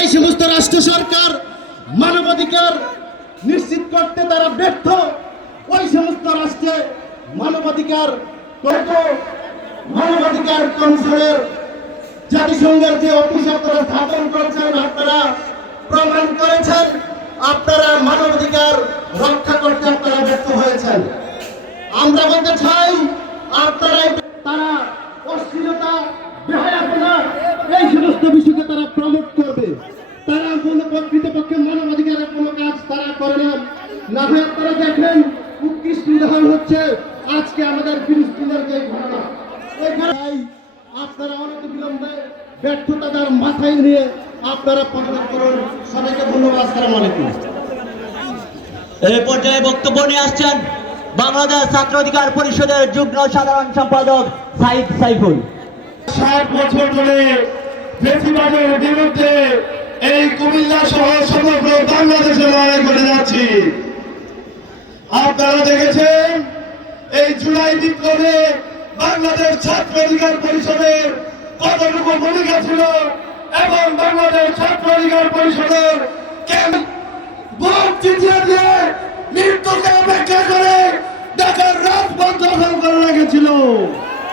যেই সমস্ত রাষ্ট্র সরকার মানবাধিকার নিশ্চিত করতে তারা ব্যর্থ, ওই সমস্ত রাষ্ট্রে মানবাধিকার কমিশনের জাতিসংঘের যে অফিস আপনারা স্থাপন করেছেন, আপনারা প্রমাণ করেছেন আপনারা মানবাধিকার রক্ষা করতে আপনারা ব্যর্থ হয়েছেন। আমরা বলতে চাই আপনারা তারা অশ্লীলতা, বেহায়াপনা এই সমস্ত বিষয়কে তারা প্রমোট করবে। তারা কোনো প্রকৃতপক্ষে মানবাধিকারের কোনো কাজ তারা করে না। না হয় আপনারা দেখেন উৎকৃষ্ট উদাহরণ হচ্ছে আজকে আমাদের ফিলিস্তিনের যে ঘটনা, ওইখানে আপনারা অনেক বিলম্বে ব্যর্থতার মাথায় নিয়ে আপনারা পদত্যাগ করুন। সবাইকে ধন্যবাদ। আসসালামু আলাইকুম। এই পর্যায়ে বক্তব্য নিয়ে আসছেন বাংলাদেশ ছাত্র অধিকার পরিষদের যুগ্ম সাধারণ সম্পাদক সাইদ সাইফুল। 60 বছর ধরে ফ্যাসিবাদের বিরুদ্ধে এই কুমিল্লা সহ সমগ্র বাংলাদেশে লড়াই করে যাচ্ছি। আপনারা দেখেছেন এই জুলাই বিপ্লবে বাংলাদেশ ছাত্র অধিকার পরিষদের কতটুকু ভূমিকা ছিল এবং বাংলাদেশ ছাত্র অধিকার পরিষদের ভোট চিঠিয়ে দিয়ে মৃত্যুকে অপেক্ষা করে ঢাকার রাজপথ দখল করে রেখেছিল।